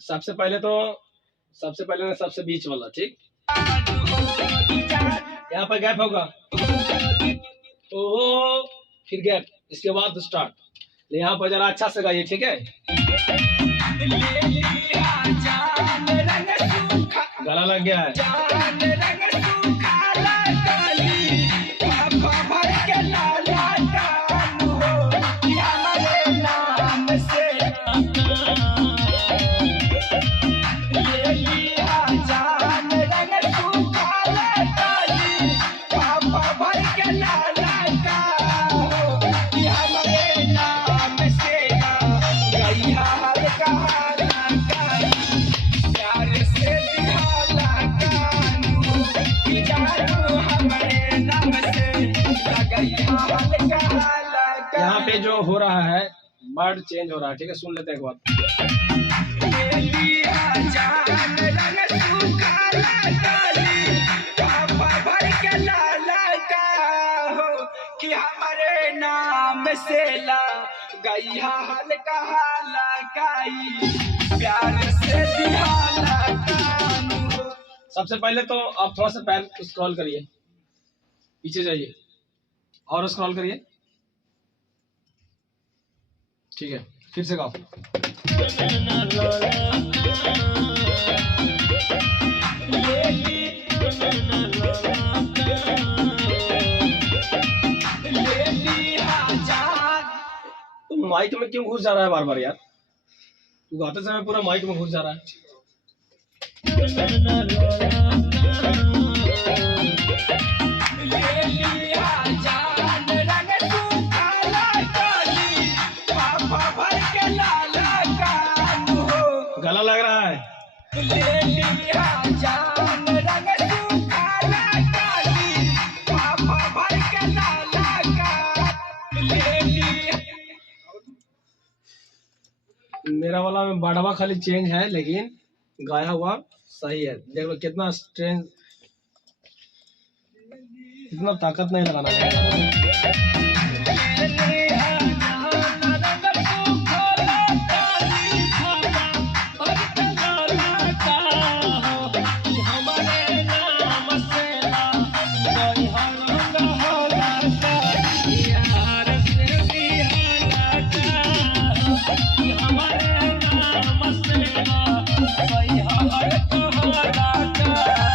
सबसे पहले सबसे बीच वाला, ठीक। यहाँ पर गैप होगा, ओ फिर गैप, इसके बाद स्टार्ट। यहाँ पर जरा अच्छा से गाइए, ठीक है। गला लग गया है। यहाँ पे जो हो रहा है, वर्ड चेंज हो रहा है, ठीक है। सुन लेते हैं एक बार। कि हमारे नाम से ला गैया हल्का हल्काई प्यार से दिहाना। सबसे पहले तो आप थोड़ा सा पैर स्क्रॉल करिए, पीछे जाइए और स्क्रॉल करिए, ठीक है। फिर से गाओ। तुम माइक में क्यों घुस जा रहा है बार बार यार? तू गाते समय पूरा माइक में घुस जा रहा है। गला लग रहा है। मेरा वाला में बाढ़वा खाली चेंज है, लेकिन गाया हुआ सही है। देखो कितना स्ट्रेंथ, इतना ताकत नहीं लगाना है।